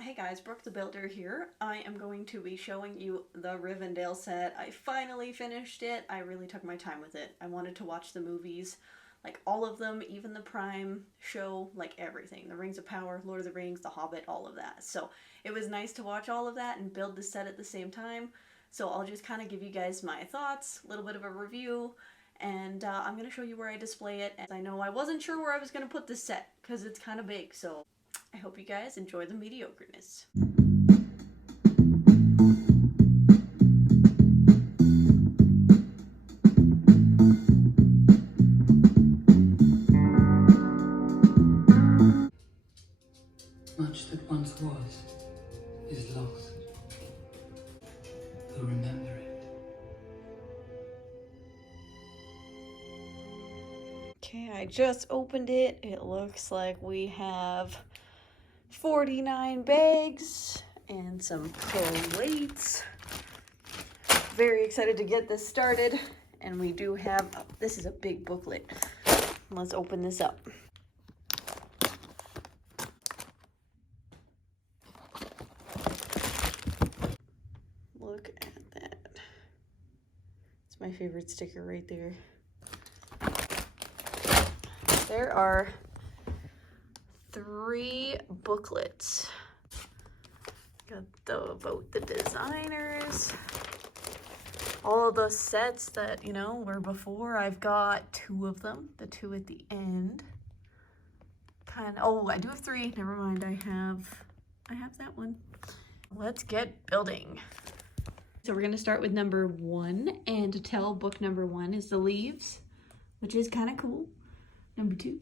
Hey guys, Brooke the Builder here. I am going to be showing you the Rivendell set. I finally finished it. I really took my time with it. I wanted to watch the movies, like all of them, even the Prime show, like everything. The Rings of Power, Lord of the Rings, The Hobbit, all of that. So it was nice to watch all of that and build the set at the same time. So I'll just kind of give you guys my thoughts, a little bit of a review, and I'm going to show you where I display it. And I know I wasn't sure where I was going to put this set because it's kind of big, so I hope you guys enjoy the mediocreness. Much that once was is lost. Who remember it? Okay, I just opened it. It looks like we have 49 bags and some plates. Very excited to get this started. And we do have, oh, this is a big booklet. Let's open this up. Look at that. It's my favorite sticker right there. There are 3 booklets. Got about the designers. All the sets that, you know, were before. I've got 2 of them. The 2 at the end. Oh, I do have 3. Never mind. I have that one. Let's get building. So we're going to start with number 1. And to tell, book number 1 is the leaves, which is kind of cool. Number 2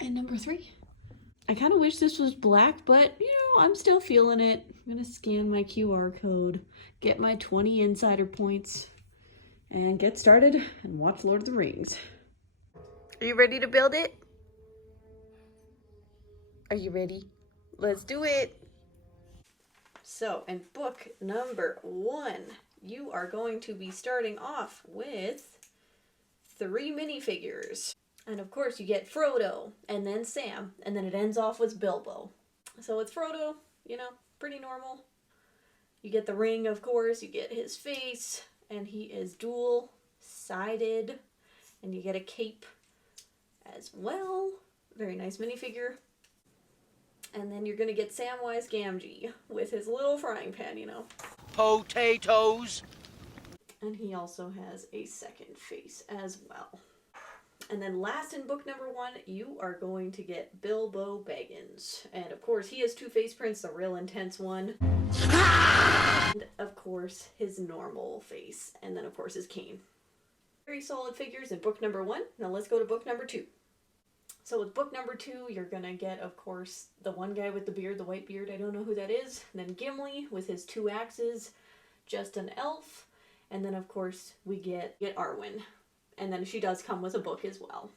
and number 3. I kind of wish this was black, but you know, I'm still feeling it. I'm gonna scan my QR code, get my 20 insider points, and get started and watch Lord of the Rings. Are you ready to build it? Are you ready? Let's do it. So in book number 1, you are going to be starting off with 3 minifigures. And of course you get Frodo, and then Sam, and then it ends off with Bilbo. So it's Frodo, you know, pretty normal. You get the ring, of course, you get his face, and he is dual-sided, and you get a cape as well. Very nice minifigure. And then you're going to get Samwise Gamgee with his little frying pan, you know. Potatoes! And he also has a second face as well. And then last in book number 1, you are going to get Bilbo Baggins. And of course, he has 2 face prints, the real intense one. And of course, his normal face. And then of course, his cane. Very solid figures in book number 1. Now let's go to book number 2. So with book number 2, you're going to get, of course, the one guy with the beard, the white beard. I don't know who that is. And then Gimli with his 2 axes. Just an elf. And then of course, we get Arwen. And then she does come with a book as well.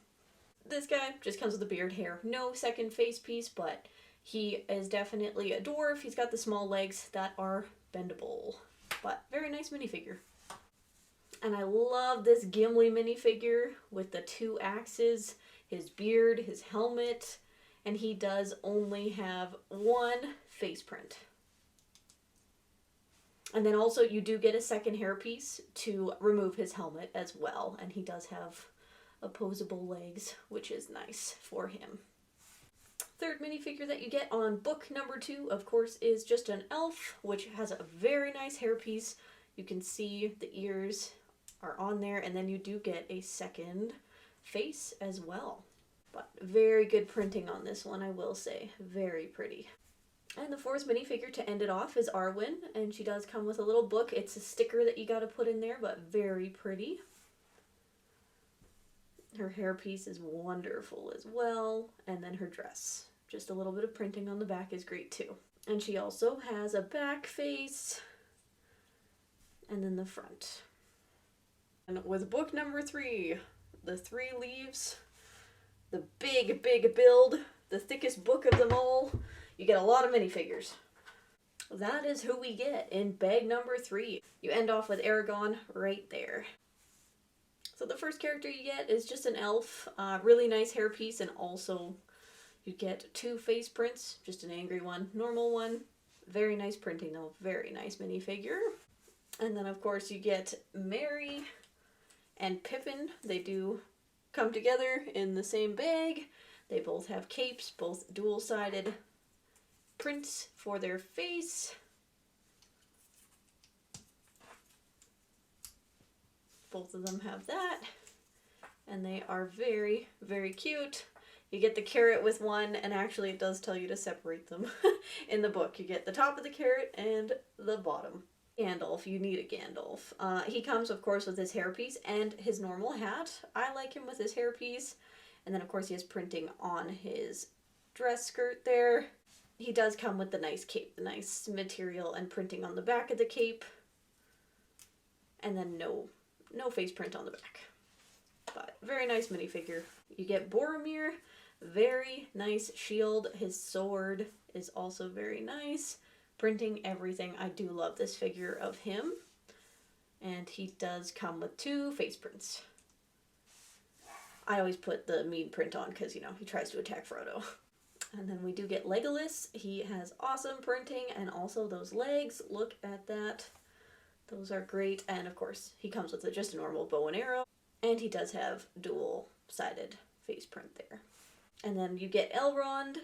This guy just comes with a beard, hair. No second face piece, but he is definitely a dwarf. He's got the small legs that are bendable. But very nice minifigure. And I love this Gimli minifigure with the 2 axes, his beard, his helmet, and he does only have 1 face print. And then also you do get a second hairpiece to remove his helmet as well. And he does have opposable legs, which is nice for him. Third minifigure that you get on book number 2, of course, is just an elf, which has a very nice hairpiece. You can see the ears are on there, and then you do get a second face as well. But very good printing on this one, I will say. Very pretty. And the 4th minifigure to end it off is Arwen, and she does come with a little book. It's a sticker that you gotta put in there, but very pretty. Her hairpiece is wonderful as well, and then her dress. Just a little bit of printing on the back is great too. And she also has a back face, and then the front. And with book number 3, the 3 leaves, the big build, the thickest book of them all, you get a lot of minifigures. That is who we get in bag number 3. You end off with Aragorn right there. So the first character you get is just an elf. Really nice hairpiece, and also you get 2 face prints. Just an angry one, normal one, Very nice printing though, very nice minifigure. And then of course you get Merry and Pippin. They do come together in the same bag. They both have capes, both dual-sided prints for their face. Both of them have that. And they are very, very cute. You get the carrot with one, and actually it does tell you to separate them in the book. You get the top of the carrot and the bottom. Gandalf, you need a Gandalf. He comes, of course, with his hairpiece and his normal hat. I like him with his hairpiece. And then, of course, he has printing on his dress skirt there. He does come with the nice cape, the nice material and printing on the back of the cape. And then no face print on the back. But very nice minifigure. You get Boromir, very nice shield. His sword is also very nice. Printing everything. I do love this figure of him. And he does come with 2 face prints. I always put the mean print on because, you know, he tries to attack Frodo. And then we do get Legolas. He has awesome printing and also those legs. Look at that. Those are great. And of course, he comes with just a normal bow and arrow. And he does have dual-sided face print there. And then you get Elrond.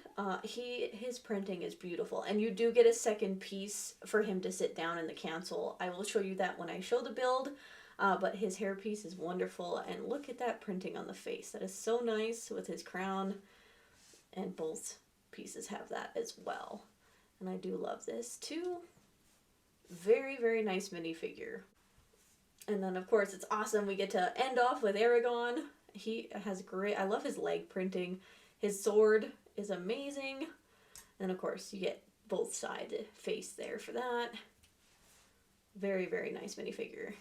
His printing is beautiful. And you do get a second piece for him to sit down in the council. I will show you that when I show the build. But his hairpiece is wonderful. And look at that printing on the face. That is so nice with his crown. And both pieces have that as well. And I do love this too. Very, very nice minifigure. And then, of course, it's awesome. We get to end off with Aragorn. He has great... I love his leg printing. His sword is amazing. And, of course, you get both sides face there for that. Very, very nice minifigure.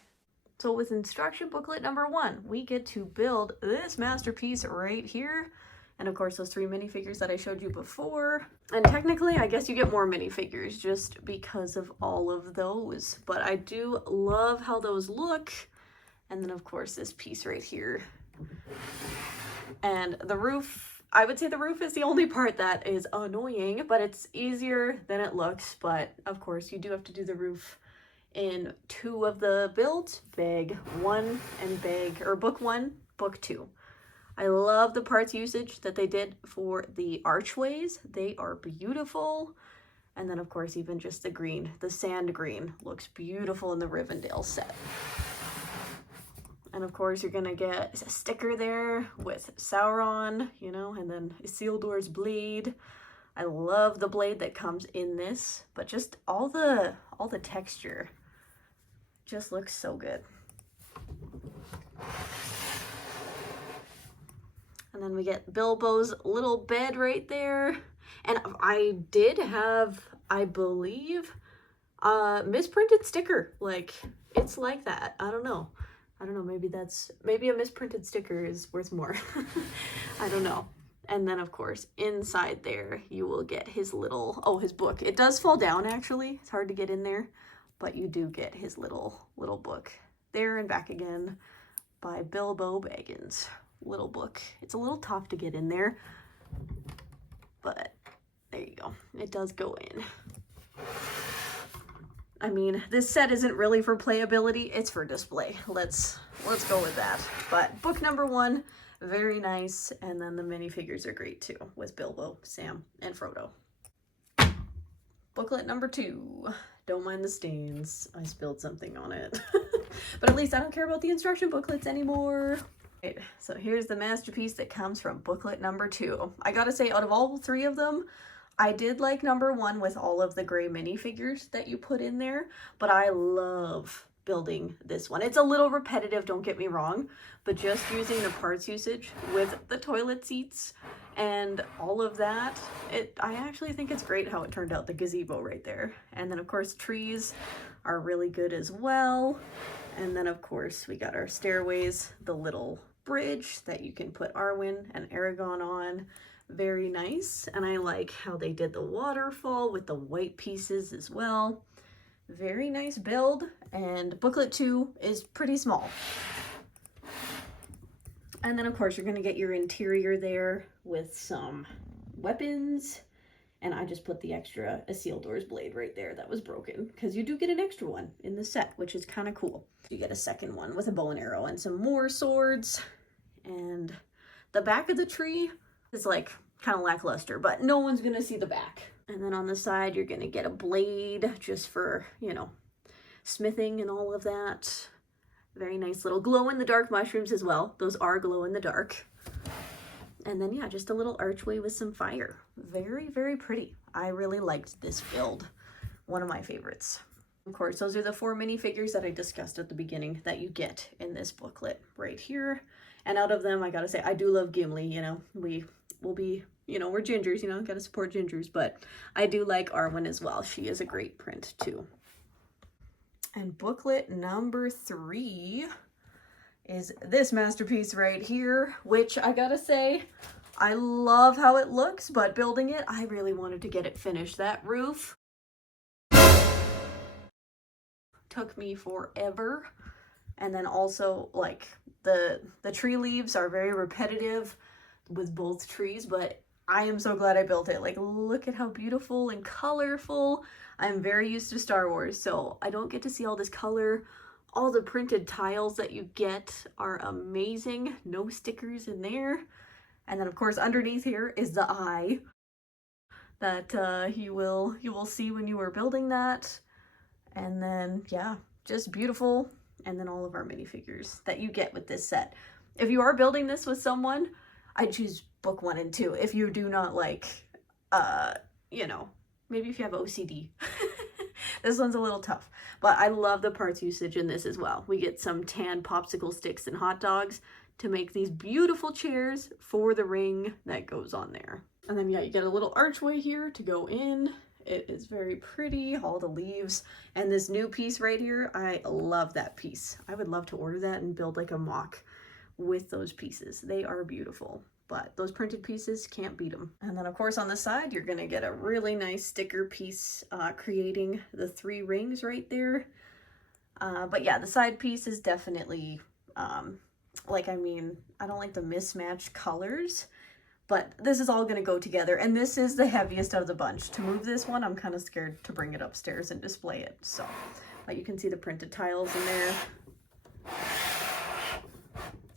So with instruction booklet number 1, we get to build this masterpiece right here. And, of course, those 3 minifigures that I showed you before. And technically, I guess you get more minifigures just because of all of those. But I do love how those look. And then, of course, this piece right here. And the roof, I would say the roof is the only part that is annoying. But it's easier than it looks. But, of course, you do have to do the roof in 2 of the builds. Bag 1 and book 1, book 2. I love the parts usage that they did for the archways. They are beautiful. And then, of course, even just the green, the sand green, looks beautiful in the Rivendell set. And, of course, you're going to get a sticker there with Sauron, you know, and then Isildur's blade. I love the blade that comes in this, but just all the texture just looks so good. And then we get Bilbo's little bed right there. And I did have, I believe, a misprinted sticker. Like, it's like that. I don't know. Maybe a misprinted sticker is worth more. I don't know. And then, of course, inside there, you will get his his book. It does fall down, actually. It's hard to get in there. But you do get his little book. There and back again by Bilbo Baggins. Little book. It's a little tough to get in there, but there you go. It does go in. I mean, this set isn't really for playability, it's for display. Let's go with that. But book number 1, very nice, and then the minifigures are great too, with Bilbo, Sam, and Frodo. Booklet number 2. Don't mind the stains. I spilled something on it. But at least I don't care about the instruction booklets anymore. Right, so here's the masterpiece that comes from booklet number 2. I gotta say, out of all 3 of them, I did like number 1 with all of the gray minifigures that you put in there, but I love building this one. It's a little repetitive, don't get me wrong, but just using the parts usage with the toilet seats and all of that, I actually think it's great how it turned out, the gazebo right there. And then, of course, trees are really good as well. And then, of course, we got our stairways, the little bridge that you can put Arwen and Aragorn on. Very nice. And I like how they did the waterfall with the white pieces as well. Very nice build. And booklet 2 is pretty small. And then, of course, you're going to get your interior there with some weapons And I just put the extra Isildur's blade right there that was broken, because you do get an extra one in the set, which is kind of cool. You get a second one with a bow and arrow and some more swords. And the back of the tree is like kind of lackluster, but no one's gonna see the back. And then on the side, you're gonna get a blade just for, you know, smithing and all of that. Very nice little glow-in-the-dark mushrooms as well. Those are glow-in-the-dark. And then, yeah, just a little archway with some fire. Very, very pretty. I really liked this build. One of my favorites. Of course, those are the 4 minifigures that I discussed at the beginning that you get in this booklet right here. And out of them, I gotta say, I do love Gimli, you know. We will be, you know, we're gingers, you know, gotta support gingers. But I do like Arwen as well. She is a great print, too. And booklet number 3 is this masterpiece right here, which I gotta say, I love how it looks, but building it, I really wanted to get it finished. That roof took me forever. And then also, like, the tree leaves are very repetitive with both trees, but I am so glad I built it. Like, look at how beautiful and colorful. I'm very used to Star Wars, so I don't get to see all this color. All the printed tiles that you get are amazing. No stickers in there. And then, of course, underneath here is the eye that you will see when you are building that. And then, yeah, just beautiful. And then all of our minifigures that you get with this set. If you are building this with someone, I'd choose book 1 and 2. If you do not like, you know, maybe if you have OCD. This one's a little tough, but I love the parts usage in this as well. We get some tan popsicle sticks and hot dogs to make these beautiful chairs for the ring that goes on there. And then, yeah, you get a little archway here to go in. It is very pretty, all the leaves. And this new piece right here, I love that piece. I would love to order that and build like a mock with those pieces. They are beautiful. But those printed pieces, can't beat them. And then, of course, on the side, you're going to get a really nice sticker piece creating the 3 rings right there. But yeah, the side piece is definitely, like, I mean, I don't like the mismatched colors, but this is all going to go together. And this is the heaviest of the bunch. To move this one, I'm kind of scared to bring it upstairs and display it. So, but you can see the printed tiles in there.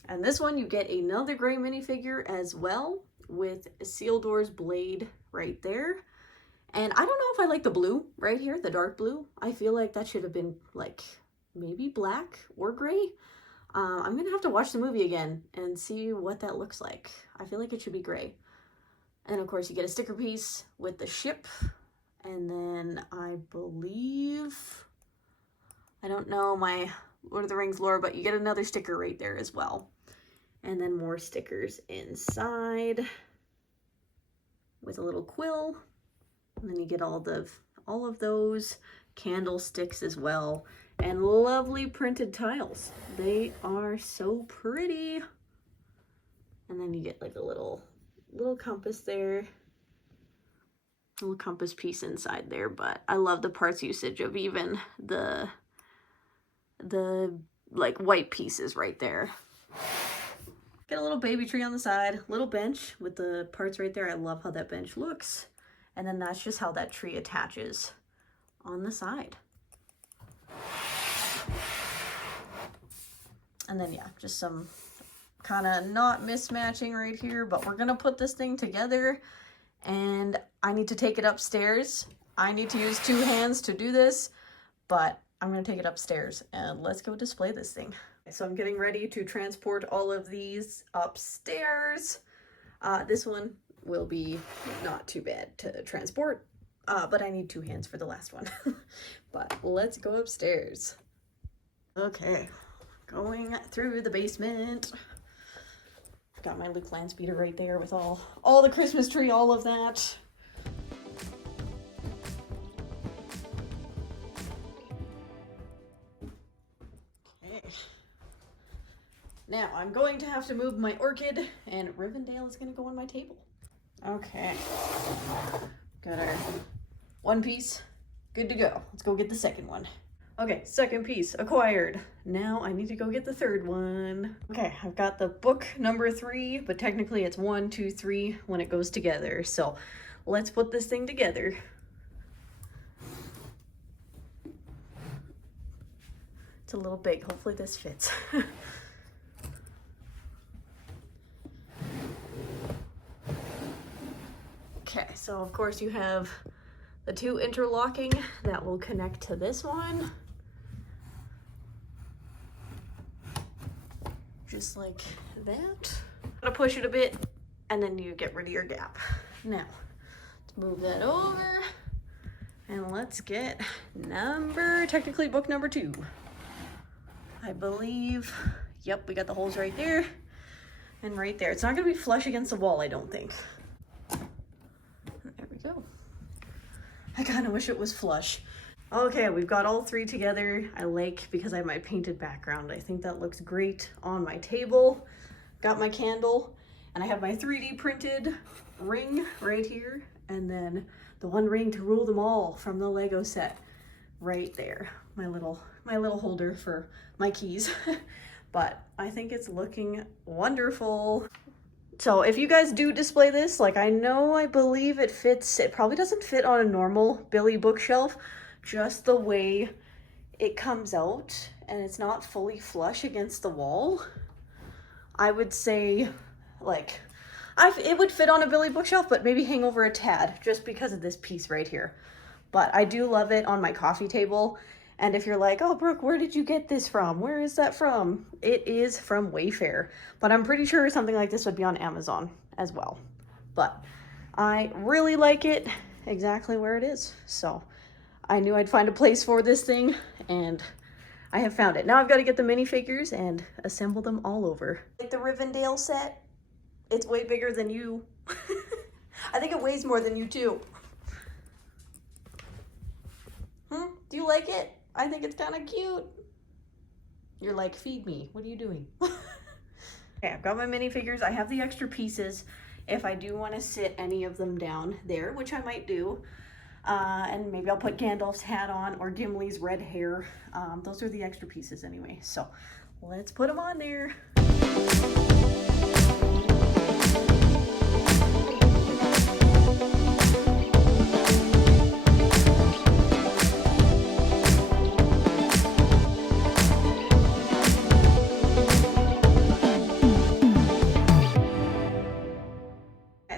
And this one, you get another gray minifigure as well with Isildur's blade right there. And I don't know if I like the blue right here, the dark blue. I feel like that should have been like maybe black or gray. I'm going to have to watch the movie again and see what that looks like. I feel like it should be gray. And of course, you get a sticker piece with the ship. And then I believe, I don't know my Lord of the Rings lore, but you get another sticker right there as well. And then more stickers inside with a little quill. And then you get all of those candlesticks as well. And lovely printed tiles. They are so pretty. And then you get like a little compass there. Little compass piece inside there. But I love the parts usage of even the like white pieces right there. Get a little baby tree on the side, little bench with the parts right there. I love how that bench looks. And then that's just how that tree attaches on the side. And then, yeah, just some kind of not mismatching right here, but we're going to put this thing together and I need to take it upstairs. I need to use 2 hands to do this, but I'm going to take it upstairs and let's go display this thing. So I'm getting ready to transport all of these upstairs. This one will be not too bad to transport, but I need 2 hands for the last one. But let's go upstairs. Okay, going through the basement. Got my Luke Landspeeder right there with all the Christmas tree, all of that. Now, I'm going to have to move my orchid, and Rivendell is going to go on my table. Okay. Got our 1 piece. Good to go. Let's go get the second one. Okay, second piece acquired. Now I need to go get the third one. Okay, I've got the book number 3, but technically it's 1, 2, 3 when it goes together. So let's put this thing together. It's a little big. Hopefully this fits. Okay, so of course you have the two interlocking that will connect to this one. Just like that. I'm gonna push it a bit and then you get rid of your gap. Now, let's move that over and let's get technically book number 2. I believe, yep, we got the holes right there and right there. It's not gonna be flush against the wall, I don't think. There we go. I kind of wish it was flush. Okay, we've got all 3 together. I like because I have my painted background. I think that looks great on my table. Got my candle, and I have my 3D printed ring right here, and then the one ring to rule them all from the Lego set right there. My little holder for my keys. But I think it's looking wonderful. So if you guys do display this, like I believe it fits, it probably doesn't fit on a normal Billy bookshelf, just the way it comes out and it's not fully flush against the wall. I would say like, it would fit on a Billy bookshelf, but maybe hang over a tad just because of this piece right here. But I do love it on my coffee table. And if you're like, oh, Brooke, where did you get this from? Where is that from? It is from Wayfair, but I'm pretty sure something like this would be on Amazon as well. But I really like it exactly where it is. So I knew I'd find a place for this thing, and I have found it. Now I've got to get the minifigures and assemble them all over. Like the Rivendell set, it's way bigger than you. I think it weighs more than you too. Do you like it? I think it's kind of cute. You're like, feed me. What are you doing? Okay, I've got my minifigures. I have the extra pieces if I do want to sit any of them down there, which I might do. And maybe I'll put Gandalf's hat on or Gimli's red hair. Those are the extra pieces anyway. So let's put them on there.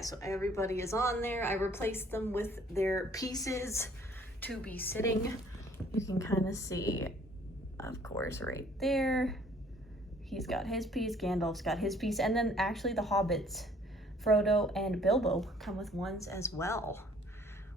So everybody is on there. I replaced them with their pieces to be sitting. You can kind of see, of course, right there. He's got his piece, Gandalf's got his piece, and then actually the hobbits, Frodo and Bilbo, come with ones as well,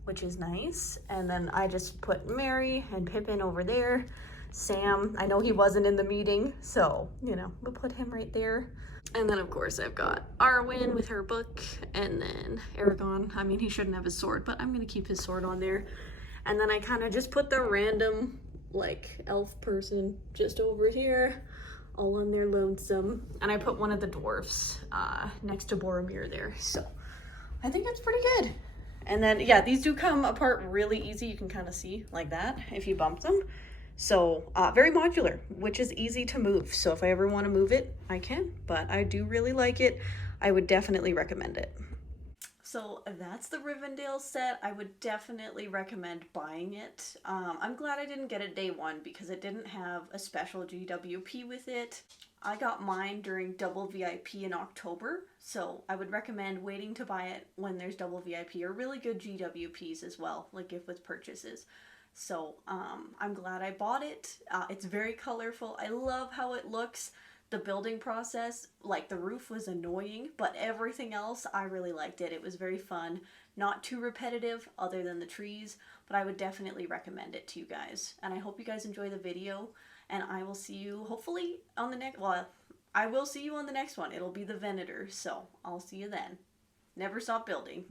which is nice. And then I just put Merry and Pippin over there. Sam, I know he wasn't in the meeting, so, you know, we'll put him right there. And then, of course, I've got Arwen with her book, and then Aragorn. I mean, he shouldn't have his sword, but I'm going to keep his sword on there. And then I kind of just put the random, like, elf person just over here, all on their lonesome. And I put one of the dwarfs next to Boromir there. So I think that's pretty good. And then, yeah, these do come apart really easy. You can kind of see like that if you bump them. So very modular, which is easy to move. So if I ever want to move it, I can, but I do really like it. I would definitely recommend it. So that's the Rivendell set. I would definitely recommend buying it. I'm glad I didn't get it day one because it didn't have a special GWP with it. I got mine during double VIP in October, so I would recommend waiting to buy it when there's double VIP or really good GWPs as well, like gift with purchases. So I'm glad I bought it. It's very colorful. I love how it looks. The building process, like the roof was annoying, but everything else, I really liked it. It was very fun. Not too repetitive other than the trees, but I would definitely recommend it to you guys. And I hope you guys enjoy the video, and I will see you hopefully on the next, well, I will see you on the next one. It'll be the Venator, so I'll see you then. Never stop building.